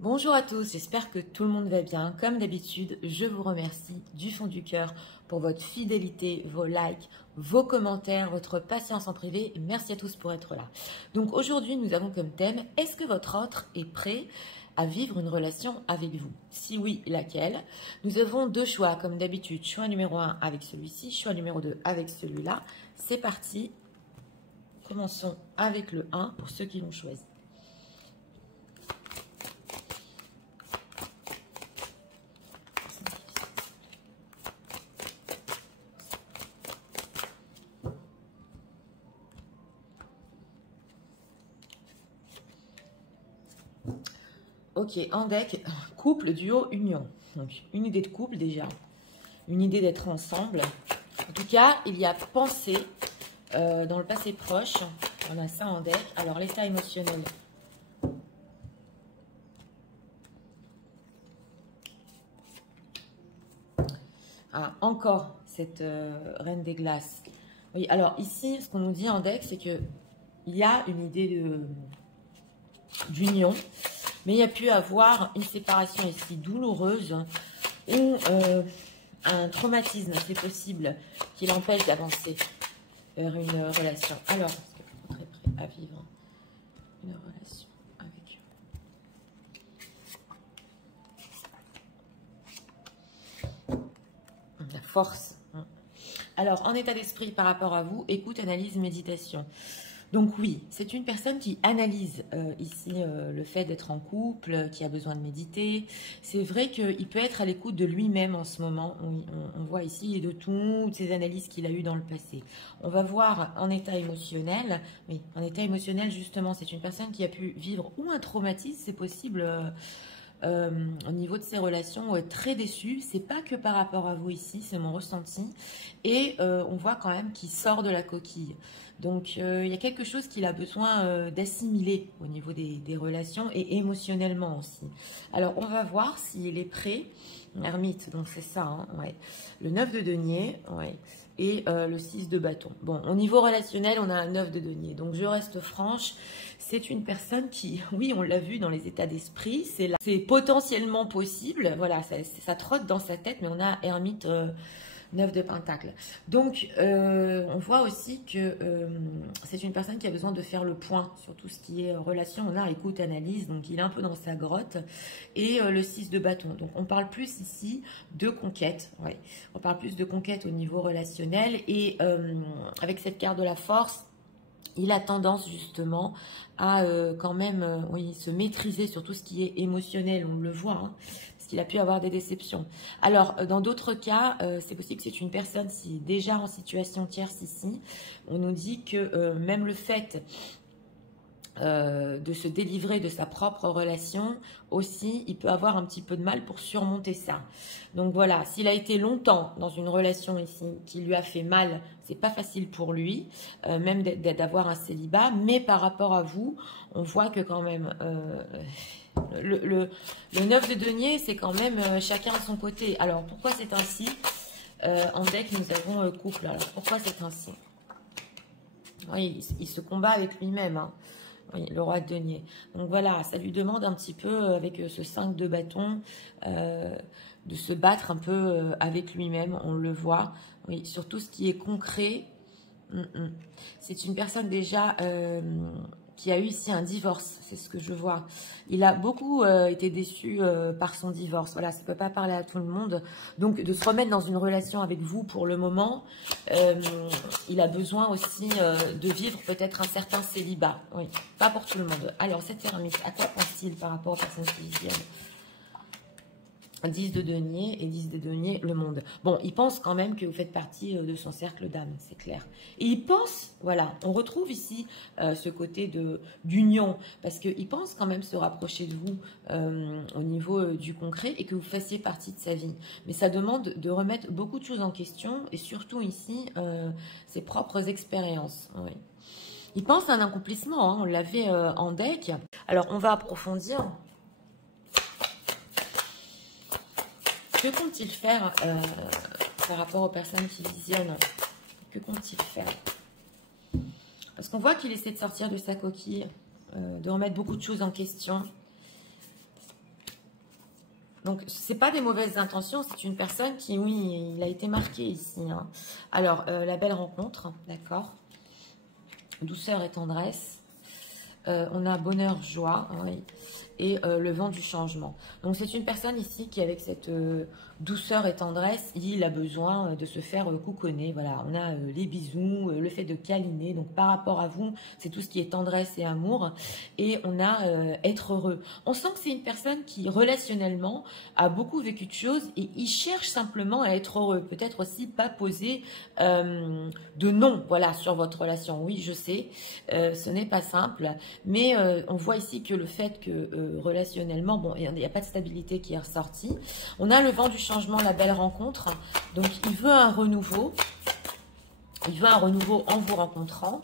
Bonjour à tous, j'espère que tout le monde va bien. Comme d'habitude, je vous remercie du fond du cœur pour votre fidélité, vos likes, vos commentaires, votre patience en privé. Merci à tous pour être là. Donc aujourd'hui, nous avons comme thème, est-ce que votre autre est prêt à vivre une relation avec vous? Si oui, laquelle? Nous avons deux choix, comme d'habitude. Choix numéro 1 avec celui-ci, choix numéro 2 avec celui-là. C'est parti. Commençons avec le 1 pour ceux qui l'ont choisi. Ok, en deck, couple, duo, union. Donc, une idée de couple déjà, une idée d'être ensemble. En tout cas, il y a pensé dans le passé proche. On a ça en deck. Alors, l'état émotionnel. Ah, encore cette reine des glaces. Oui, alors ici, ce qu'on nous dit en deck, c'est que il y a une idée d'union. Mais il y a pu avoir une séparation ici douloureuse ou un traumatisme, c'est possible, qui l'empêche d'avancer vers une relation. Alors, est-ce que vous serez prêt à vivre une relation avec eux? La force. Alors, en état d'esprit par rapport à vous, écoute, analyse, méditation. Donc oui, c'est une personne qui analyse ici le fait d'être en couple, qui a besoin de méditer. C'est vrai qu'il peut être à l'écoute de lui-même en ce moment. On voit ici et de toutes ces analyses qu'il a eues dans le passé. On va voir en état émotionnel. Oui, en état émotionnel, justement, c'est une personne qui a pu vivre ou un traumatisme, c'est possible. Au niveau de ses relations, très déçu. C'est pas que par rapport à vous ici, c'est mon ressenti. Et on voit quand même qu'il sort de la coquille. Donc il y a quelque chose qu'il a besoin d'assimiler au niveau des relations et émotionnellement aussi. Alors on va voir s'il est prêt. Ermite, donc c'est ça, hein, ouais. Le 9 de denier, ouais. Et le 6 de bâton. Bon, au niveau relationnel, on a un 9 de denier. Donc je reste franche. C'est une personne qui, oui, on l'a vu dans les états d'esprit, c'est potentiellement possible. Voilà, ça trotte dans sa tête, mais on a ermite 9 de pentacle. Donc, on voit aussi que c'est une personne qui a besoin de faire le point sur tout ce qui est relation. On a écoute, analyse, donc il est un peu dans sa grotte. Et le 6 de bâton. Donc, on parle plus ici de conquête. Ouais. On parle plus de conquête au niveau relationnel. Et avec cette carte de la force, il a tendance justement à quand même oui, se maîtriser sur tout ce qui est émotionnel, on le voit, hein, parce qu'il a pu avoir des déceptions. Alors, dans d'autres cas, c'est possible que c'est une personne qui est déjà en situation tierce ici. On nous dit que même le fait de se délivrer de sa propre relation, aussi, il peut avoir un petit peu de mal pour surmonter ça. Donc voilà, s'il a été longtemps dans une relation ici qui lui a fait mal, c'est pas facile pour lui, même d'avoir un célibat, mais par rapport à vous, on voit que quand même, le 9 de denier, c'est quand même chacun à son côté. Alors, pourquoi c'est ainsi? En deck, nous avons couple. Alors, pourquoi c'est ainsi? Oui, il se combat avec lui-même, hein. Oui, le roi de denier. Donc voilà, ça lui demande un petit peu, avec ce 5 de bâton, de se battre un peu avec lui-même, on le voit. Oui, sur tout ce qui est concret. C'est une personne déjà qui a eu ici un divorce, c'est ce que je vois. Il a beaucoup été déçu par son divorce. Voilà, ça ne peut pas parler à tout le monde. Donc, de se remettre dans une relation avec vous pour le moment, il a besoin aussi de vivre peut-être un certain célibat. Oui, pas pour tout le monde. Alors, cette ermite, à quoi pense-t-il par rapport aux personnes qui viennent? 10 de denier et 10 de denier, le monde. Bon, il pense quand même que vous faites partie de son cercle d'âme, c'est clair. Et il pense, voilà, on retrouve ici ce côté d'union, parce qu'il pense quand même se rapprocher de vous au niveau du concret et que vous fassiez partie de sa vie. Mais ça demande de remettre beaucoup de choses en question et surtout ici, ses propres expériences. Oui. Il pense à un accomplissement, hein, on l'avait en deck. Alors, on va approfondir. Que compte-t-il faire par rapport aux personnes qui visionnent? Que compte-t-il faire? Parce qu'on voit qu'il essaie de sortir de sa coquille, de remettre beaucoup de choses en question. Donc, c'est pas des mauvaises intentions, c'est une personne qui, oui, il a été marqué ici. Hein. Alors, la belle rencontre, d'accord. Douceur et tendresse. On a bonheur, joie, oui. Et le vent du changement. Donc, c'est une personne ici qui, avec cette douceur et tendresse, il a besoin de se faire couconner. Voilà, on a les bisous, le fait de câliner. Donc, par rapport à vous, c'est tout ce qui est tendresse et amour. Et on a être heureux. On sent que c'est une personne qui, relationnellement, a beaucoup vécu de choses et il cherche simplement à être heureux. Peut-être aussi pas poser de non, voilà, sur votre relation. Oui, je sais, ce n'est pas simple. Mais on voit ici que le fait que relationnellement, bon, il n'y a pas de stabilité qui est ressortie. On a le vent du changement, la belle rencontre. Donc, il veut un renouveau. Il veut un renouveau en vous rencontrant.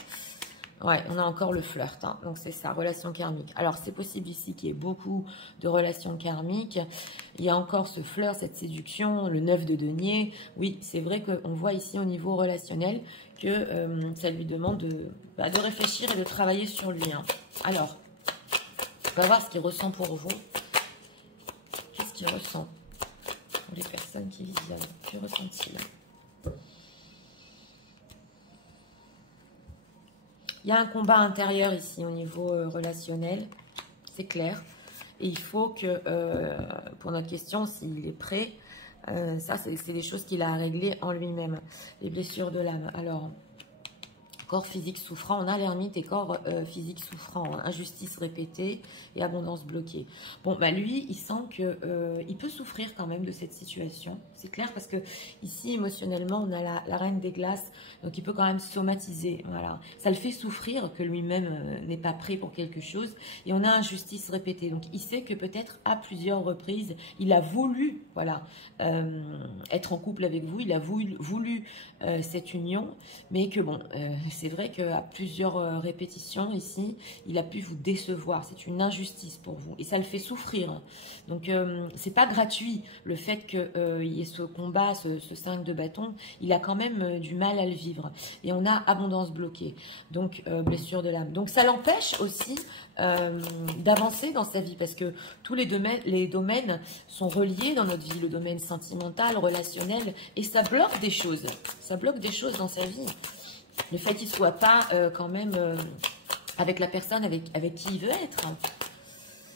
Ouais, on a encore le flirt. Hein. Donc, c'est ça, relation karmique. Alors, c'est possible ici qu'il y ait beaucoup de relations karmiques. Il y a encore ce flirt, cette séduction, le 9 de denier. Oui, c'est vrai qu'on voit ici au niveau relationnel que ça lui demande de réfléchir et de travailler sur lui. Hein. Alors, on va voir ce qu'il ressent pour vous. Qu'est-ce qu'il ressent pour les personnes qui visionnent? Que ressent-il? Il y a un combat intérieur ici au niveau relationnel, c'est clair. Et il faut que, pour notre question, s'il est prêt, ça c'est des choses qu'il a à régler en lui-même. Les blessures de l'âme. Alors, corps physique souffrant, on a l'ermite et corps physique souffrant, hein, injustice répétée et abondance bloquée. Bon, bah lui, il sent que il peut souffrir quand même de cette situation. C'est clair parce que ici, émotionnellement, on a la reine des glaces, donc il peut quand même somatiser. Voilà, ça le fait souffrir que lui-même n'est pas prêt pour quelque chose. Et on a injustice répétée. Donc il sait que peut-être à plusieurs reprises, il a voulu, voilà, être en couple avec vous. Il a voulu cette union, mais que bon, c'est vrai qu'à plusieurs répétitions ici, il a pu vous décevoir. C'est une injustice pour vous et ça le fait souffrir. Donc c'est pas gratuit le fait qu'il y ait ce combat, ce 5 de bâton. Il a quand même du mal à le vivre et on a abondance bloquée. Donc blessure de l'âme. Donc ça l'empêche aussi d'avancer dans sa vie parce que tous les domaines sont reliés dans notre vie, le domaine sentimental, relationnel, et ça bloque des choses. Ça bloque des choses dans sa vie. Le fait qu'il ne soit pas quand même avec la personne avec qui il veut être.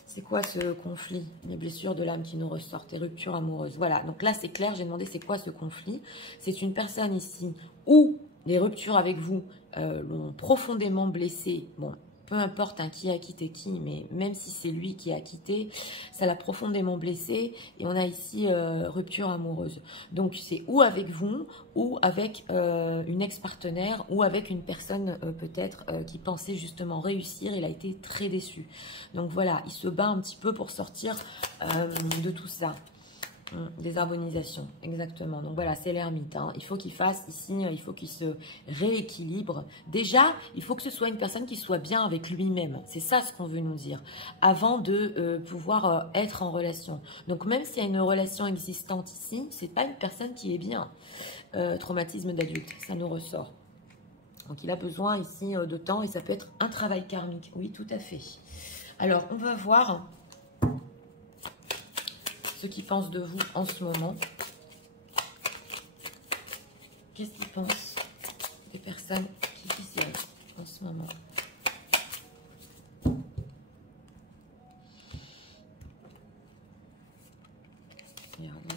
C'est quoi ce conflit? Les blessures de l'âme qui nous ressortent, les ruptures amoureuses. Voilà, donc là c'est clair, j'ai demandé c'est quoi ce conflit. C'est une personne ici où les ruptures avec vous l'ont profondément blessé. Bon, peu importe hein, qui a quitté qui, mais même si c'est lui qui a quitté, ça l'a profondément blessé. Et on a ici rupture amoureuse. Donc c'est ou avec vous, ou avec une ex-partenaire, ou avec une personne peut-être qui pensait justement réussir. Il a été très déçu. Donc voilà, il se bat un petit peu pour sortir de tout ça. Des harmonisations, exactement. Donc voilà, c'est l'ermite. Hein. Il faut qu'il fasse ici, il faut qu'il se rééquilibre. Déjà, il faut que ce soit une personne qui soit bien avec lui-même. C'est ça ce qu'on veut nous dire. Avant de pouvoir être en relation. Donc même s'il y a une relation existante ici, c'est pas une personne qui est bien. Traumatisme d'adulte, ça nous ressort. Donc il a besoin ici de temps et ça peut être un travail karmique. Oui, tout à fait. Alors, on va voir ce qu'ils pensent de vous en ce moment. Qu'est-ce qu'ils pensent des personnes qui visionnent en ce moment? Regardez.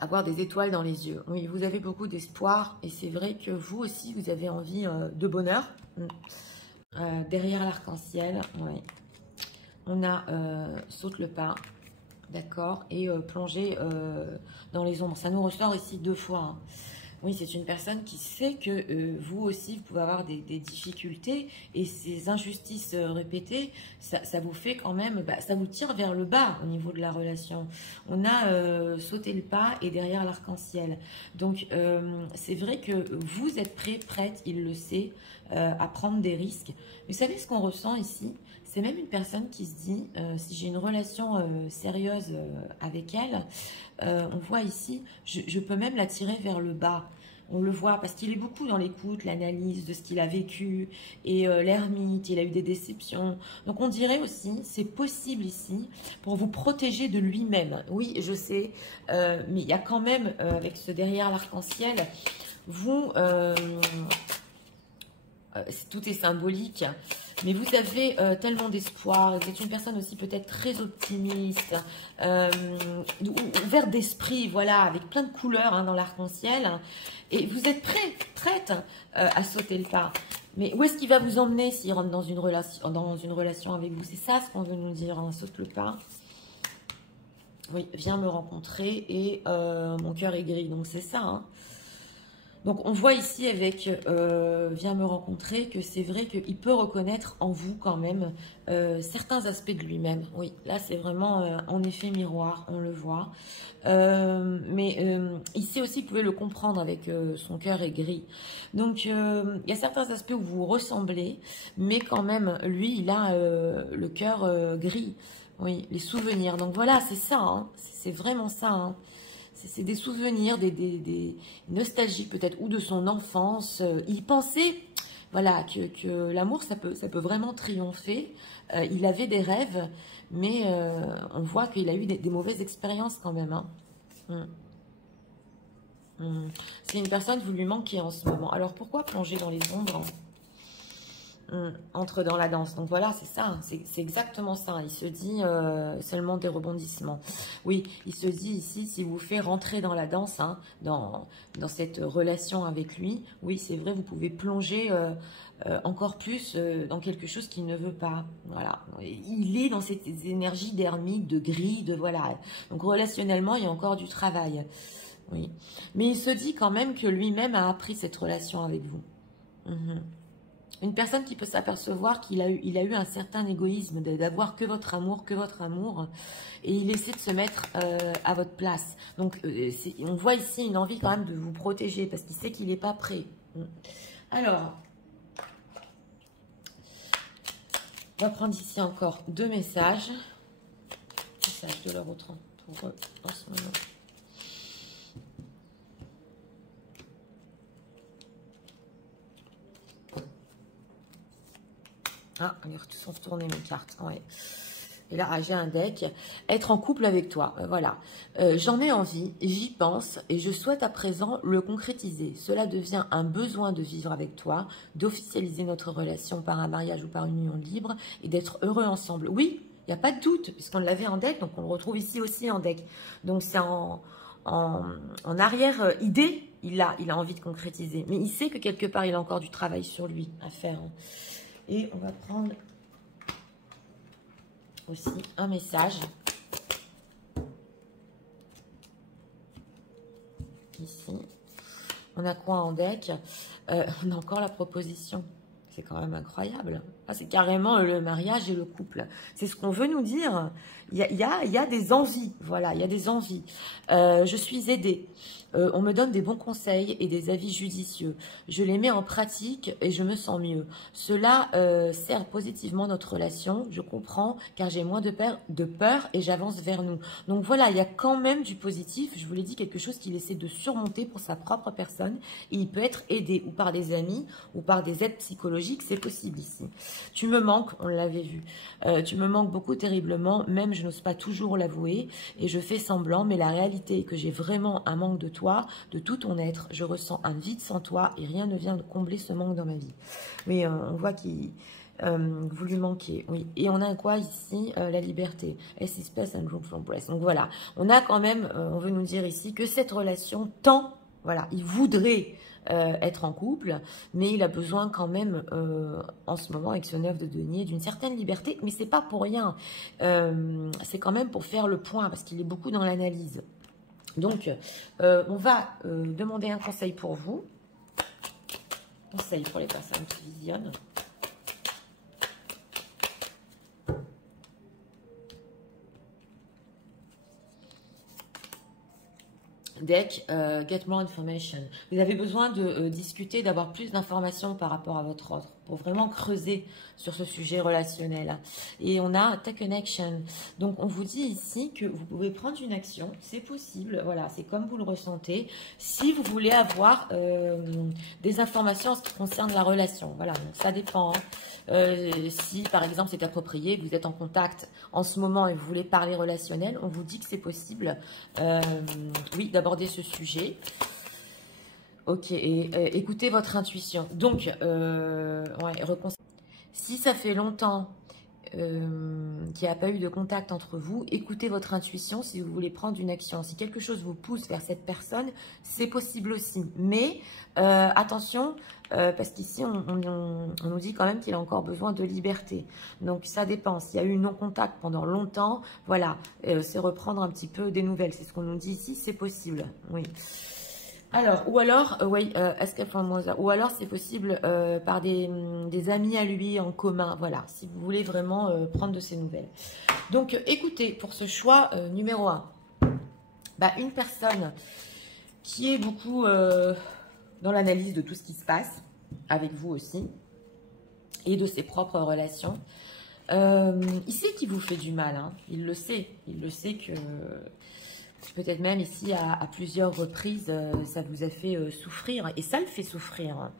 Avoir des étoiles dans les yeux. Oui, vous avez beaucoup d'espoir et c'est vrai que vous aussi, vous avez envie de bonheur. Derrière l'arc-en-ciel, oui. On a saute le pas, d'accord, et plonger dans les ombres. Ça nous ressort ici 2 fois. Hein. Oui, c'est une personne qui sait que vous aussi, vous pouvez avoir des difficultés et ces injustices répétées, ça vous fait quand même, ça vous tire vers le bas au niveau de la relation. On a sauté le pas et derrière l'arc-en-ciel. Donc, c'est vrai que vous êtes prête, il le sait, à prendre des risques. Vous savez ce qu'on ressent ici? C'est même une personne qui se dit, si j'ai une relation sérieuse avec elle, on voit ici, je peux même la tirer vers le bas. On le voit parce qu'il est beaucoup dans l'écoute, l'analyse de ce qu'il a vécu et l'ermite, il a eu des déceptions. Donc on dirait aussi, c'est possible ici pour vous protéger de lui-même. Oui, je sais, mais il y a quand même, avec ce derrière l'arc-en-ciel, vous, tout est symbolique, mais vous avez tellement d'espoir, vous êtes une personne aussi peut-être très optimiste, ouverte d'esprit, voilà, avec plein de couleurs hein, dans l'arc-en-ciel, et vous êtes prête à sauter le pas. Mais où est-ce qu'il va vous emmener s'il rentre dans une relation avec vous? C'est ça ce qu'on veut nous dire, hein, saute le pas. Oui, viens me rencontrer et mon cœur est gris, donc c'est ça, hein. Donc, on voit ici avec viens me rencontrer que c'est vrai qu'il peut reconnaître en vous quand même certains aspects de lui-même. Oui, là, c'est vraiment en effet miroir, on le voit. Mais ici aussi, vous pouvez le comprendre avec son cœur est gris. Donc, il y a certains aspects où vous ressemblez, mais quand même, lui, il a le cœur gris. Oui, les souvenirs. Donc, voilà, c'est ça, hein, c'est vraiment ça, hein. C'est des souvenirs, des nostalgies peut-être, ou de son enfance. Il pensait, voilà, que l'amour, ça peut vraiment triompher. Il avait des rêves, mais on voit qu'il a eu des mauvaises expériences quand même. Hein. C'est une personne, vous lui manquez en ce moment. Alors pourquoi plonger dans les ombres? Entre dans la danse. Donc voilà, c'est ça, c'est exactement ça. Il se dit seulement des rebondissements. Oui, il se dit ici, s'il vous fait rentrer dans la danse, hein, dans cette relation avec lui, oui, c'est vrai, vous pouvez plonger encore plus dans quelque chose qu'il ne veut pas. Voilà, il est dans cette énergie d'ermite, de gris, de voilà. Donc relationnellement, il y a encore du travail. Oui, mais il se dit quand même que lui-même a appris cette relation avec vous. Une personne qui peut s'apercevoir qu'il a eu un certain égoïsme, d'avoir que votre amour, et il essaie de se mettre à votre place. Donc, on voit ici une envie quand même de vous protéger, parce qu'il sait qu'il n'est pas prêt. Alors, on va prendre ici encore 2 messages. Message de leur autre pour eux en ce moment. Ah, ils sont retournés mes cartes. Ouais. Et là, j'ai un deck. Être en couple avec toi. Voilà. J'en ai envie, j'y pense et je souhaite à présent le concrétiser. Cela devient un besoin de vivre avec toi, d'officialiser notre relation par un mariage ou par une union libre et d'être heureux ensemble. Oui, il n'y a pas de doute, puisqu'on l'avait en deck, donc on le retrouve ici aussi en deck. Donc c'est en arrière idée, il a envie de concrétiser. Mais il sait que quelque part, il a encore du travail sur lui à faire. Et on va prendre aussi un message. Ici. On a quoi en deck? On a encore la proposition. C'est quand même incroyable. Ah, c'est carrément le mariage et le couple. C'est ce qu'on veut nous dire. Il y a des envies. Voilà, il y a des envies. Je suis aidée. On me donne des bons conseils et des avis judicieux. Je les mets en pratique et je me sens mieux. Cela sert positivement notre relation. Je comprends car j'ai moins de peur et j'avance vers nous. Donc voilà, il y a quand même du positif. Je vous l'ai dit, quelque chose qu'il essaie de surmonter pour sa propre personne. Et il peut être aidé ou par des amis ou par des aides psychologiques. C'est possible ici. Tu me manques, on l'avait vu. Tu me manques beaucoup terriblement. Même je n'ose pas toujours l'avouer et je fais semblant. Mais la réalité est que j'ai vraiment un manque de toi, de tout ton être. Je ressens un vide sans toi et rien ne vient de combler ce manque dans ma vie. Oui, on voit qu'il vous lui manquez. Oui. Et on a quoi ici? La liberté. S is space and room for breath. Donc voilà, on a quand même, on veut nous dire ici que cette relation tend, voilà, il voudrait être en couple, mais il a besoin quand même en ce moment avec ce 9 de denier d'une certaine liberté, mais c'est pas pour rien. C'est quand même pour faire le point parce qu'il est beaucoup dans l'analyse. Donc, on va demander un conseil pour vous. Conseil pour les personnes qui visionnent. Deck, get more information. Vous avez besoin de discuter, d'avoir plus d'informations par rapport à votre pour vraiment creuser sur ce sujet relationnel. Et on a Take an Action. Donc, on vous dit ici que vous pouvez prendre une action. C'est possible. Voilà, c'est comme vous le ressentez. Si vous voulez avoir des informations en ce qui concerne la relation. Voilà, donc ça dépend. Si, par exemple, c'est approprié, vous êtes en contact en ce moment et vous voulez parler relationnel, on vous dit que c'est possible, oui, d'aborder ce sujet. Ok, et écoutez votre intuition. Donc, si ça fait longtemps qu'il n'y a pas eu de contact entre vous, écoutez votre intuition si vous voulez prendre une action. Si quelque chose vous pousse vers cette personne, c'est possible aussi. Mais attention, parce qu'ici, on nous dit quand même qu'il a encore besoin de liberté. Donc, ça dépend. S'il y a eu non-contact pendant longtemps, voilà, c'est reprendre un petit peu des nouvelles. C'est ce qu'on nous dit ici, c'est possible. Oui. Alors, ou alors, ou alors c'est possible par des amis à lui en commun, voilà, si vous voulez vraiment prendre de ses nouvelles. Donc, écoutez, pour ce choix numéro 1, une personne qui est beaucoup dans l'analyse de tout ce qui se passe, avec vous aussi, et de ses propres relations, il sait qu'il vous fait du mal, hein, il le sait que... Peut-être même ici, à plusieurs reprises, ça vous a fait souffrir. Et ça le fait souffrir.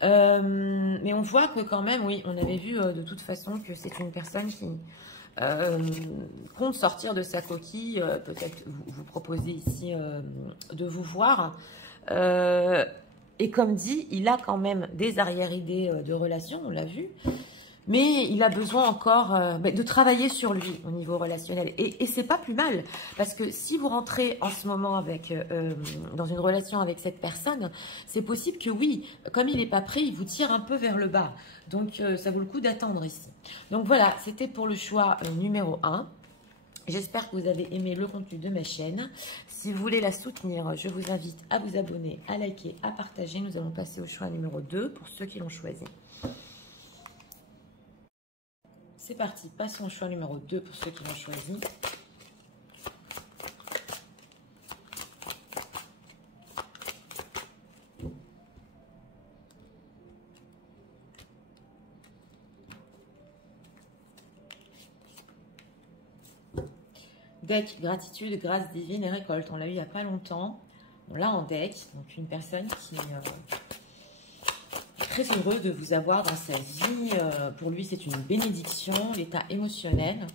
Mais on voit que quand même, oui, on avait vu de toute façon que c'est une personne qui compte sortir de sa coquille. Peut-être vous proposez ici de vous voir. Et comme dit, il a quand même des arrière-idées de relations, on l'a vu. Mais il a besoin encore de travailler sur lui au niveau relationnel. Et c'est pas plus mal. Parce que si vous rentrez en ce moment avec, dans une relation avec cette personne, c'est possible que oui, comme il n'est pas prêt, il vous tire un peu vers le bas. Donc, ça vaut le coup d'attendre ici. Donc voilà, c'était pour le choix numéro 1. J'espère que vous avez aimé le contenu de ma chaîne. Si vous voulez la soutenir, je vous invite à vous abonner, à liker, à partager. Nous allons passer au choix numéro 2 pour ceux qui l'ont choisi. C'est parti, passons au choix numéro 2 pour ceux qui l'ont choisi. Deck, gratitude, grâce divine et récolte. On l'a eu il n'y a pas longtemps. On l'a en deck. Donc une personne qui est très heureux de vous avoir dans sa vie. Pour lui, c'est une bénédiction. L'état émotionnel.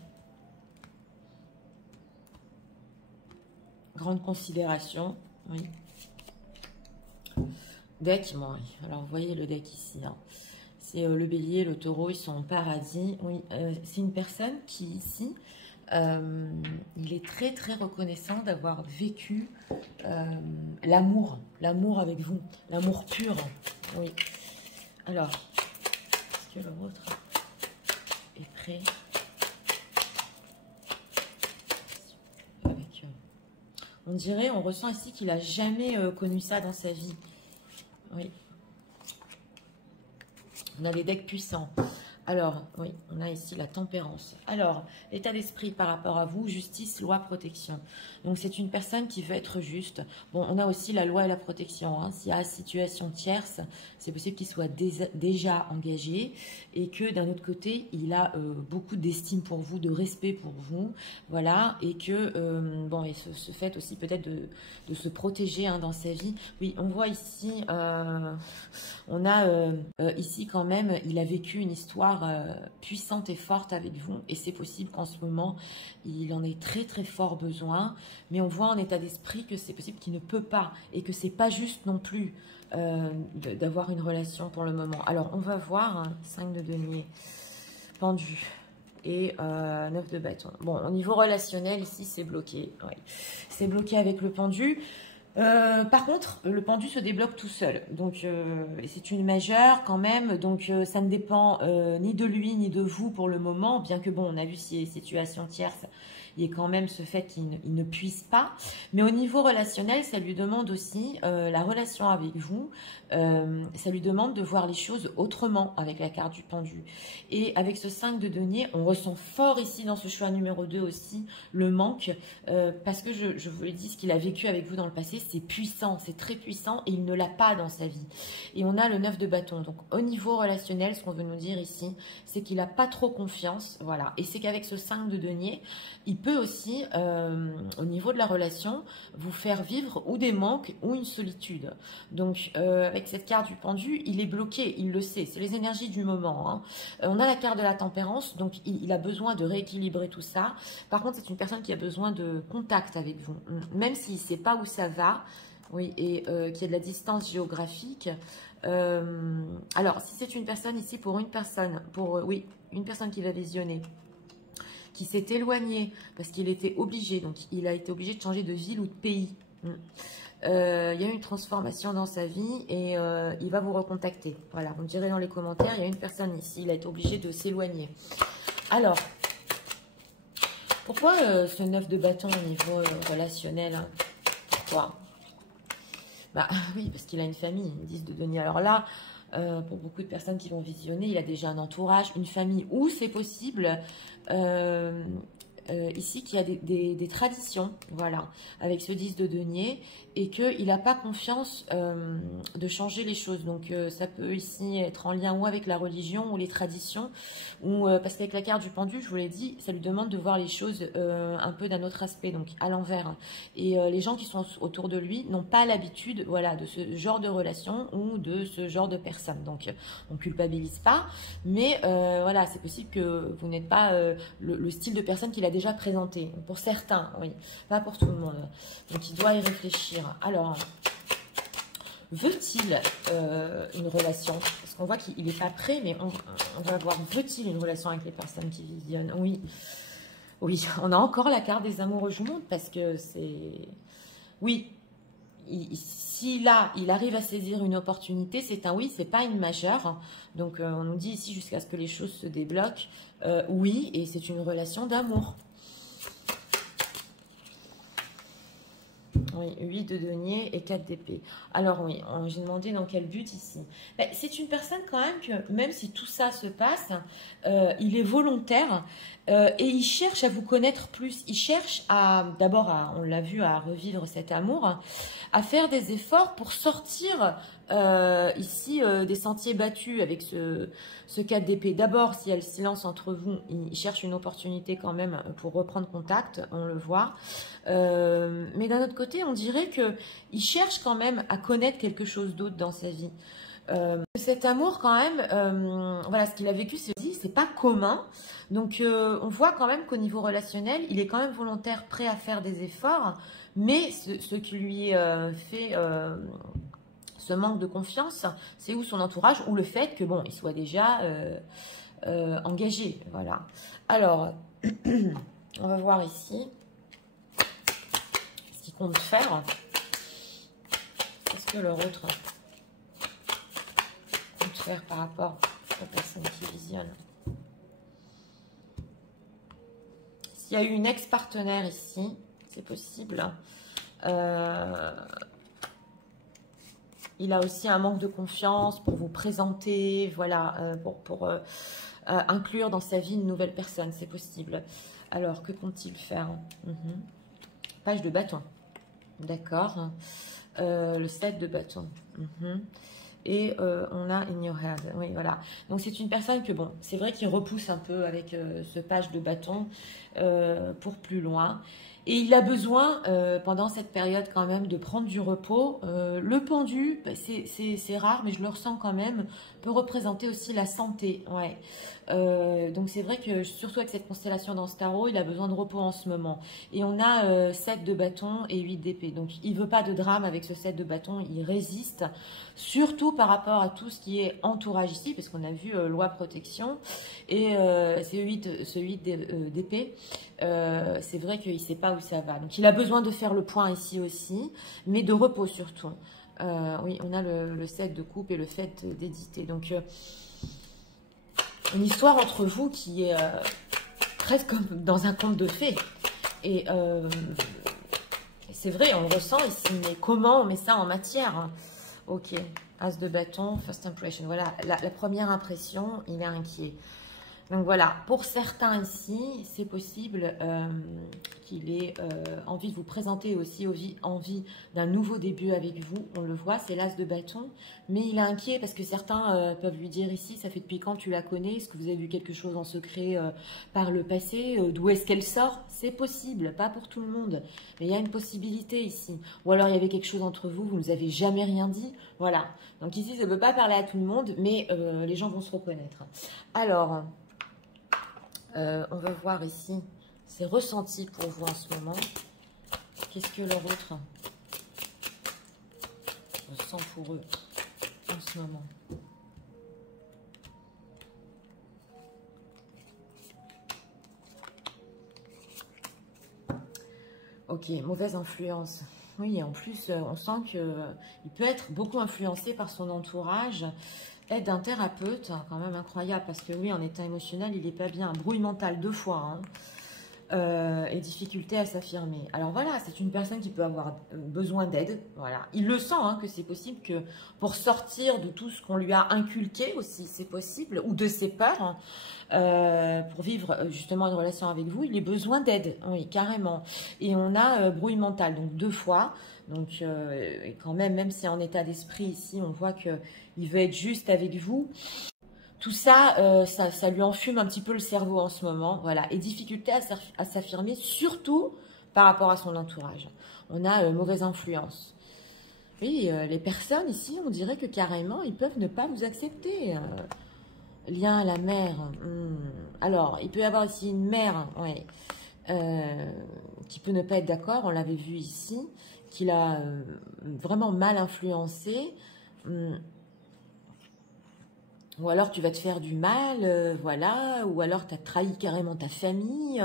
Grande considération. Oui. Deck, bon, alors vous voyez le deck ici. Hein. C'est le bélier, le taureau, ils sont en paradis. Oui, c'est une personne qui ici... il est très très reconnaissant d'avoir vécu l'amour avec vous, l'amour pur. Oui. Alors, est-ce que le vôtre est prêt avec, on dirait, on ressent ici qu'il n'a jamais connu ça dans sa vie. Oui. On a des decks puissants. Alors, oui, on a ici la tempérance. Alors, l'état d'esprit par rapport à vous, justice, loi, protection. Donc, c'est une personne qui veut être juste. Bon, on a aussi la loi et la protection. Hein. S'il y a situation tierce, c'est possible qu'il soit déjà engagé et que d'un autre côté, il a beaucoup d'estime pour vous, de respect pour vous. Voilà, et que, bon, et ce fait aussi peut-être de se protéger hein, dans sa vie. Oui, on voit ici, on a ici quand même, il a vécu une histoire puissante et forte avec vous et c'est possible qu'en ce moment il en ait très très fort besoin, mais on voit en état d'esprit que c'est possible qu'il ne peut pas et que c'est pas juste non plus d'avoir une relation pour le moment. Alors on va voir hein, 5 de denier pendu et 9 de bâton. Bon, au niveau relationnel ici c'est bloqué, oui. C'est bloqué avec le pendu. Par contre, le pendu se débloque tout seul. Donc, c'est une majeure quand même. Donc, ça ne dépend ni de lui ni de vous pour le moment. Bien que, bon, on a vu ces situations tierces il y ait quand même ce fait qu'il ne puisse pas. Mais au niveau relationnel, ça lui demande aussi, la relation avec vous, ça lui demande de voir les choses autrement avec la carte du pendu. Et avec ce 5 de denier, on ressent fort ici dans ce choix numéro 2 aussi le manque, parce que je vous l'ai dit, ce qu'il a vécu avec vous dans le passé, c'est puissant, c'est très puissant et il ne l'a pas dans sa vie. Et on a le 9 de bâton. Donc au niveau relationnel, ce qu'on veut nous dire ici, c'est qu'il n'a pas trop confiance, voilà. Et c'est qu'avec ce 5 de denier, il peut aussi, au niveau de la relation, vous faire vivre ou des manques ou une solitude. Donc avec cette carte du pendu, il est bloqué, il le sait, c'est les énergies du moment, hein. On a la carte de la tempérance, donc il a besoin de rééquilibrer tout ça. Par contre, c'est une personne qui a besoin de contact avec vous, même s'il ne sait pas où ça va, oui, et qui a de la distance géographique. Alors, si c'est une personne ici, pour une personne, oui, une personne qui va visionner, qui s'est éloignée parce qu'il était obligé, donc il a été obligé de changer de ville ou de pays. Il y a eu une transformation dans sa vie et il va vous recontacter. Voilà, vous me direz dans les commentaires, il y a une personne ici, il a été obligé de s'éloigner. Alors, pourquoi ce 9 de bâton au niveau relationnel, hein? Pourquoi? Bah oui, parce qu'il a une famille, ils me disent de denier. Alors là, pour beaucoup de personnes qui vont visionner, il a déjà un entourage, une famille, où c'est possible, ici, qu'il y a des traditions, voilà, avec ce 10 de denier, et qu'il n'a pas confiance de changer les choses. Donc, ça peut ici être en lien ou avec la religion ou les traditions, ou parce qu'avec la carte du pendu, je vous l'ai dit, ça lui demande de voir les choses un peu d'un autre aspect, donc à l'envers. Et les gens qui sont autour de lui n'ont pas l'habitude, voilà, de ce genre de relation ou de ce genre de personne. Donc, on ne culpabilise pas, mais voilà, c'est possible que vous n'êtes pas le style de personne qu'il a déjà présenté. Pour certains, oui, pas pour tout le monde. Donc, il doit y réfléchir. Alors, veut-il une relation? Parce qu'on voit qu'il n'est pas prêt, mais on va voir, veut-il une relation avec les personnes qui visionnent? Oui, oui, on a encore la carte des amoureux. Je vous montre parce que c'est... Oui, s'il arrive à saisir une opportunité, c'est un oui, c'est pas une majeure. Donc, on nous dit ici, jusqu'à ce que les choses se débloquent, oui, et c'est une relation d'amour. Oui, 8 de denier et 4 d'épée. Alors oui, j'ai demandé dans quel but ici. C'est une personne quand même que, même si tout ça se passe, il est volontaire et il cherche à vous connaître plus. Il cherche d'abord, on l'a vu, à revivre cet amour, à faire des efforts pour sortir ici des sentiers battus avec ce 4 d'épée. D'abord, s'il y a le silence entre vous, il cherche une opportunité quand même pour reprendre contact, on le voit. Mais d'un autre côté, on dirait qu'il cherche quand même à connaître quelque chose d'autre dans sa vie. Cet amour quand même, voilà, ce qu'il a vécu, c'est pas commun. Donc on voit quand même qu'au niveau relationnel, il est quand même volontaire, prêt à faire des efforts, mais ce qui lui fait ce manque de confiance, c'est ou son entourage, ou le fait que bon, il soit déjà engagé. Voilà. Alors, on va voir ici ce qu'il compte faire. Qu'est-ce que leur autre compte faire par rapport aux personnes qui visionnent? S'il y a eu une ex-partenaire ici, c'est possible. Il a aussi un manque de confiance pour vous présenter, voilà, pour inclure dans sa vie une nouvelle personne, c'est possible. Alors, que compte-t-il faire? Page de bâton, d'accord. Le 7 de bâton. Et on a ignorade, oui, voilà. Donc, c'est une personne que, bon, c'est vrai qu'il repousse un peu avec ce page de bâton pour plus loin. Et il a besoin, pendant cette période quand même, de prendre du repos. Le pendu, c'est rare, mais je le ressens quand même, peut représenter aussi la santé. Ouais. Donc c'est vrai que, surtout avec cette constellation dans ce tarot, il a besoin de repos en ce moment. Et on a 7 de bâton et 8 d'épée. Donc il ne veut pas de drame avec ce 7 de bâton, il résiste. Surtout par rapport à tout ce qui est entourage ici, parce qu'on a vu loi protection. Et ce 8 d'épée, c'est vrai qu'il ne sait pas où ça va. Donc il a besoin de faire le point ici aussi, mais de repos surtout. Oui, on a le 7 de coupe et le fait d'éditer. Donc une histoire entre vous qui est presque comme dans un conte de fées. Et c'est vrai, on le ressent ici, mais comment on met ça en matière, hein? Ok, As de bâton, first impression. Voilà, la première impression, il est inquiet. Donc voilà, pour certains ici, c'est possible qu'il ait envie de vous présenter aussi envie d'un nouveau début avec vous. On le voit, c'est l'As de bâton. Mais il est inquiet parce que certains peuvent lui dire ici, ça fait depuis quand tu la connais? Est-ce que vous avez vu quelque chose en secret par le passé? D'où est-ce qu'elle sort? C'est possible, pas pour tout le monde. Mais il y a une possibilité ici. Ou alors il y avait quelque chose entre vous, vous ne nous avez jamais rien dit. Voilà. Donc ici, ça ne peut pas parler à tout le monde, mais les gens vont se reconnaître. Alors... on va voir ici, c'est ressenti pour vous en ce moment. Qu'est-ce que leur autre ressent pour eux en ce moment? Ok, mauvaise influence. Oui, en plus, on sent qu'il peut être beaucoup influencé par son entourage. Aide d'un thérapeute, hein, quand même incroyable, parce que oui, en état émotionnel, il n'est pas bien. Brouille mental 2 fois, hein, et difficulté à s'affirmer. Alors voilà, c'est une personne qui peut avoir besoin d'aide. Voilà, il le sent, hein, que c'est possible que pour sortir de tout ce qu'on lui a inculqué aussi, c'est possible, ou de ses peurs, hein, pour vivre justement une relation avec vous, il a besoin d'aide, oui, carrément. Et on a brouille mental, donc 2 fois. Donc, quand même si en état d'esprit ici, on voit qu'il veut être juste avec vous. Tout ça, ça lui enfume un petit peu le cerveau en ce moment. Voilà. Et difficulté à s'affirmer, surtout par rapport à son entourage. On a mauvaise influence. Oui, les personnes ici, on dirait que carrément, ils peuvent ne pas vous accepter. Lien à la mère. Alors, il peut y avoir ici une mère, ouais, qui peut ne pas être d'accord. On l'avait vu ici, qu'il a vraiment mal influencé. Ou alors tu vas te faire du mal, voilà. Ou alors tu as trahi carrément ta famille.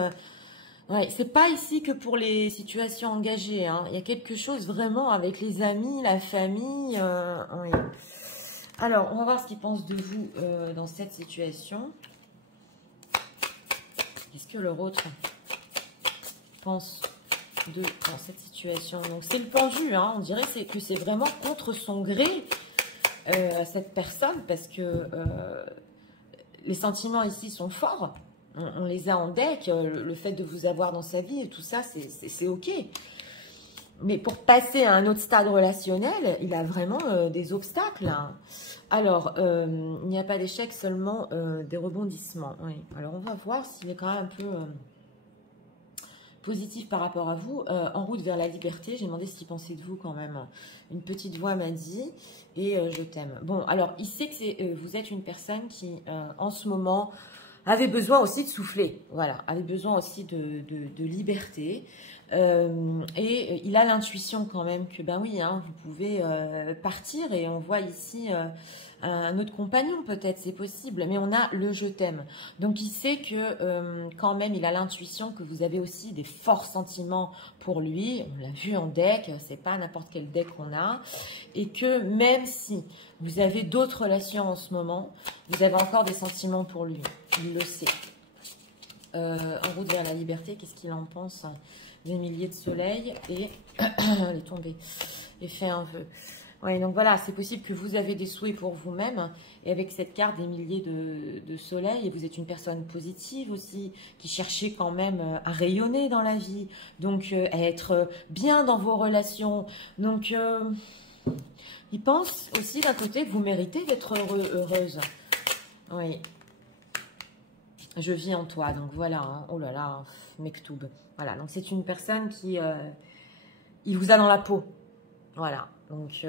Ouais, c'est pas ici que pour les situations engagées, hein. Il y a quelque chose vraiment avec les amis, la famille. Oui. Alors, on va voir ce qu'ils pensent de vous dans cette situation. Qu'est-ce que leur autre pense dans cette situation? Donc, c'est le pendu, hein. On dirait que c'est vraiment contre son gré cette personne, parce que les sentiments ici sont forts. On les a en deck. Le fait de vous avoir dans sa vie et tout ça, c'est ok. Mais pour passer à un autre stade relationnel, il a vraiment des obstacles, hein. Alors, il n'y a pas d'échec, seulement des rebondissements. Oui. Alors, on va voir s'il est quand même un peu positif par rapport à vous. En route vers la liberté, j'ai demandé ce qu'il pensait de vous quand même. Une petite voix m'a dit, et je t'aime. Bon, alors, il sait que vous êtes une personne qui, en ce moment, avait besoin aussi de souffler. Voilà, avait besoin aussi de liberté. Et il a l'intuition quand même que, ben oui, hein, vous pouvez partir, et on voit ici un autre compagnon peut-être, c'est possible, mais on a le je t'aime. Donc il sait que quand même, il a l'intuition que vous avez aussi des forts sentiments pour lui. On l'a vu en deck, c'est pas n'importe quel deck qu'on a, et que même si vous avez d'autres relations en ce moment, vous avez encore des sentiments pour lui. Il le sait. En route vers la liberté, qu'est-ce qu'il en pense? Des milliers de soleils, et elle est tombée et fait un vœu. Ouais, donc voilà, c'est possible que vous avez des souhaits pour vous-même, et avec cette carte des milliers de soleils, et vous êtes une personne positive aussi, qui cherchez quand même à rayonner dans la vie, donc à être bien dans vos relations. Donc il pense aussi d'un côté que vous méritez d'être heureuse. Oui. Je vis en toi, donc voilà, hein. Oh là là, Mektoub. Voilà, donc c'est une personne qui il vous a dans la peau. Voilà, donc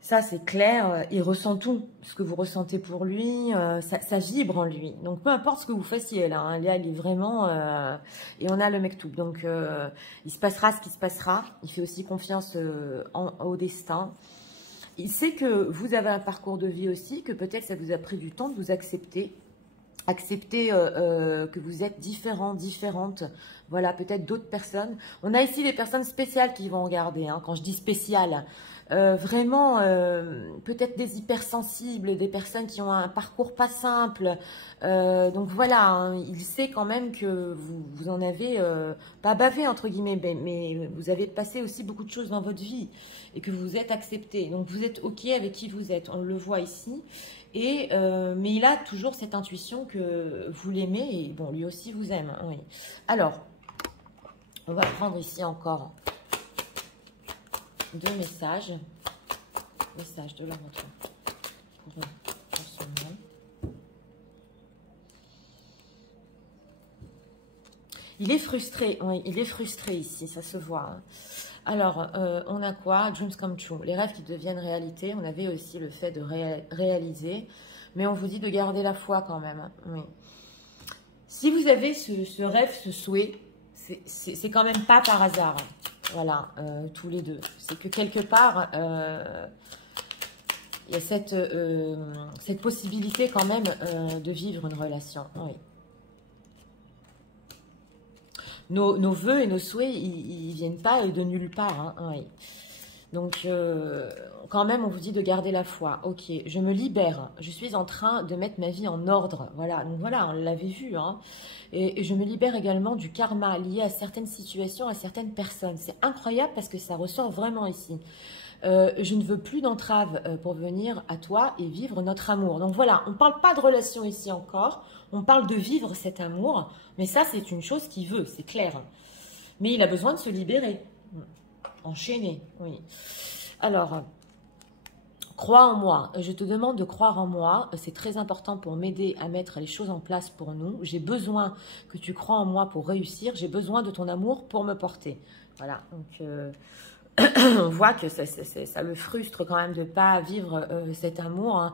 ça c'est clair, il ressent tout ce que vous ressentez pour lui, ça vibre en lui. Donc peu importe ce que vous fassiez là, hein, là il est vraiment... et on a le Mektoub, donc il se passera ce qui se passera. Il fait aussi confiance au destin. Il sait que vous avez un parcours de vie aussi, que peut-être ça vous a pris du temps de vous accepter. Accepter que vous êtes différents, différentes. Voilà, peut-être d'autres personnes. On a ici des personnes spéciales qui vont regarder. Hein. Quand je dis spéciales, vraiment peut-être des hypersensibles, des personnes qui ont un parcours pas simple. Donc voilà, hein, il sait quand même que vous en avez pas bavé entre guillemets, mais vous avez passé aussi beaucoup de choses dans votre vie et que vous êtes accepté. Donc vous êtes ok avec qui vous êtes, on le voit ici. Et mais il a toujours cette intuition que vous l'aimez et bon, lui aussi vous aime. Hein, oui. Alors, on va prendre ici encore 2 messages. Message de l'ordre pour son nom. Il est frustré, oui, il est frustré ici, ça se voit. Hein. Alors, on a quoi? Dreams come true, les rêves qui deviennent réalité. On avait aussi le fait de réaliser, mais on vous dit de garder la foi quand même. Hein. Oui. Si vous avez ce rêve, ce souhait, c'est quand même pas par hasard. Voilà, tous les deux. C'est que quelque part, il y a cette possibilité quand même de vivre une relation. Oui. Nos vœux et nos souhaits, ils viennent pas de nulle part. Hein, oui. Donc, quand même, on vous dit de garder la foi. Ok, je me libère. Je suis en train de mettre ma vie en ordre. Voilà, donc voilà, on l'avait vu. Hein. Et je me libère également du karma lié à certaines situations, à certaines personnes. C'est incroyable parce que ça ressort vraiment ici. Je ne veux plus d'entrave pour venir à toi et vivre notre amour. Donc voilà, on ne parle pas de relation ici encore. On parle de vivre cet amour. Mais ça, c'est une chose qu'il veut, c'est clair. Mais il a besoin de se libérer. Enchaîner, oui. Alors, crois en moi. Je te demande de croire en moi. C'est très important pour m'aider à mettre les choses en place pour nous. J'ai besoin que tu crois en moi pour réussir. J'ai besoin de ton amour pour me porter. Voilà, donc on voit que ça le frustre quand même de ne pas vivre cet amour. Hein.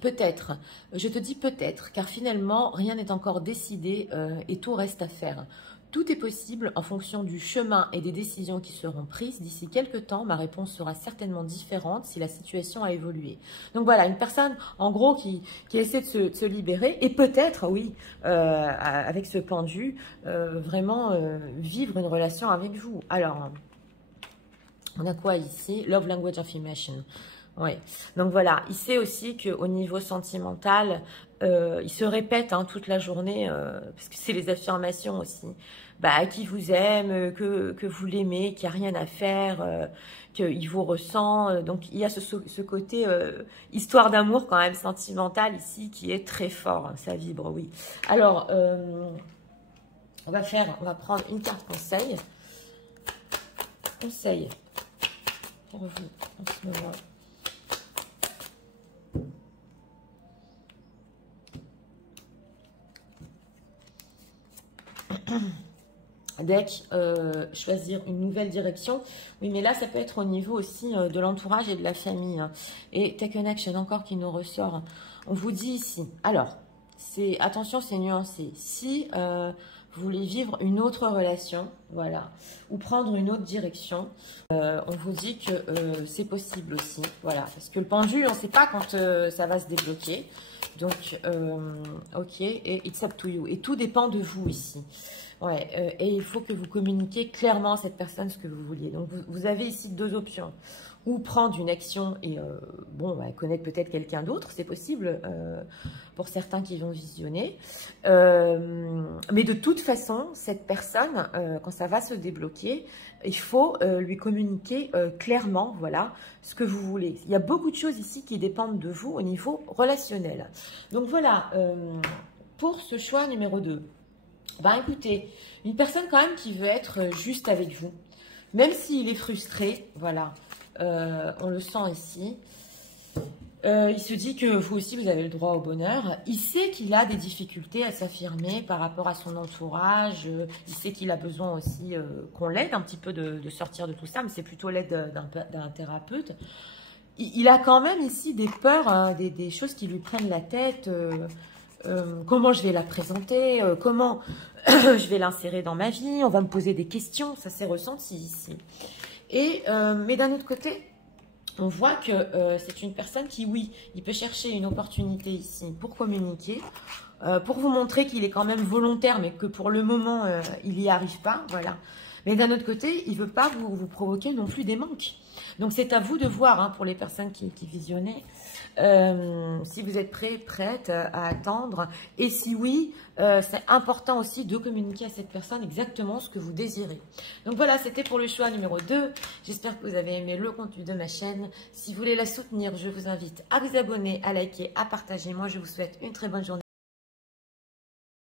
Peut-être, je te dis peut-être, car finalement, rien n'est encore décidé et tout reste à faire. Tout est possible en fonction du chemin et des décisions qui seront prises. D'ici quelques temps, ma réponse sera certainement différente si la situation a évolué. Donc voilà, une personne, en gros, qui essaie de se libérer et peut-être, oui, avec ce pendu, vraiment vivre une relation avec vous. Alors, on a quoi ici? Love Language Affirmation. Oui, donc voilà, il sait aussi qu'au niveau sentimental, il se répète hein, toute la journée, parce que c'est les affirmations aussi, bah, qui vous aime, que vous l'aimez, qu'il n'y a rien à faire, qu'il vous ressent. Donc il y a ce côté histoire d'amour quand même sentimental ici qui est très fort, hein, ça vibre, oui. Alors, on va prendre une carte conseil. Conseil pour vous en ce moment. Deck, choisir une nouvelle direction. Oui, mais là, ça peut être au niveau aussi de l'entourage et de la famille. Hein. Et Take an Action, encore qui nous ressort. On vous dit ici. Alors, attention, c'est nuancé. Si vous voulez vivre une autre relation, voilà, ou prendre une autre direction, on vous dit que c'est possible aussi. Voilà, parce que le pendu, on ne sait pas quand ça va se débloquer. Donc, ok, et it's up to you. Et tout dépend de vous ici. Ouais, et il faut que vous communiquiez clairement à cette personne ce que vous vouliez. Donc, vous avez ici 2 options. Ou prendre une action et, bon, bah, connaître peut-être quelqu'un d'autre, c'est possible pour certains qui vont visionner. Mais de toute façon, cette personne, quand ça va se débloquer, il faut lui communiquer clairement, voilà, ce que vous voulez. Il y a beaucoup de choses ici qui dépendent de vous au niveau relationnel. Donc, voilà, pour ce choix numéro 2. Ben écoutez, une personne quand même qui veut être juste avec vous, même s'il est frustré, voilà, on le sent ici, il se dit que vous aussi vous avez le droit au bonheur, il sait qu'il a des difficultés à s'affirmer par rapport à son entourage, il sait qu'il a besoin aussi qu'on l'aide un petit peu de sortir de tout ça, mais c'est plutôt l'aide d'un thérapeute. Il a quand même ici des peurs, hein, des choses qui lui prennent la tête. Comment je vais la présenter, comment je vais l'insérer dans ma vie, on va me poser des questions, ça s'est ressenti ici. Mais d'un autre côté, on voit que c'est une personne qui, oui, il peut chercher une opportunité ici pour communiquer, pour vous montrer qu'il est quand même volontaire, mais que pour le moment, il n'y arrive pas, voilà. Mais d'un autre côté, il ne veut pas vous provoquer non plus des manques. Donc, c'est à vous de voir, hein, pour les personnes qui visionnaient, si vous êtes prêts, prête à attendre. Et si oui, c'est important aussi de communiquer à cette personne exactement ce que vous désirez. Donc voilà, c'était pour le choix numéro 2. J'espère que vous avez aimé le contenu de ma chaîne. Si vous voulez la soutenir, je vous invite à vous abonner, à liker, à partager. Moi, je vous souhaite une très bonne journée.